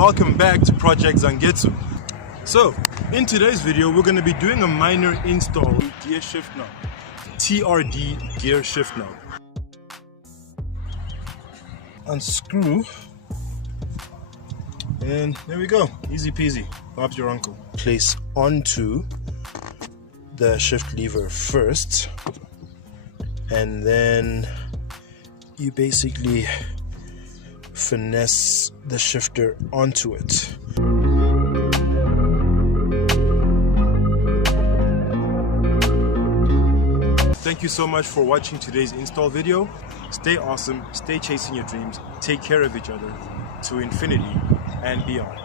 welcome back to Project Zangetsu. So, in today's video, we're going to be doing a minor install gear shift knob, TRD gear shift knob. Unscrew, and there we go, easy peasy, Bob's your uncle. Place onto the shift lever first, and then you basically finesse the shifter onto it. Thank you so much for watching today's install video. Stay awesome, stay chasing your dreams, take care of each other to infinity and beyond.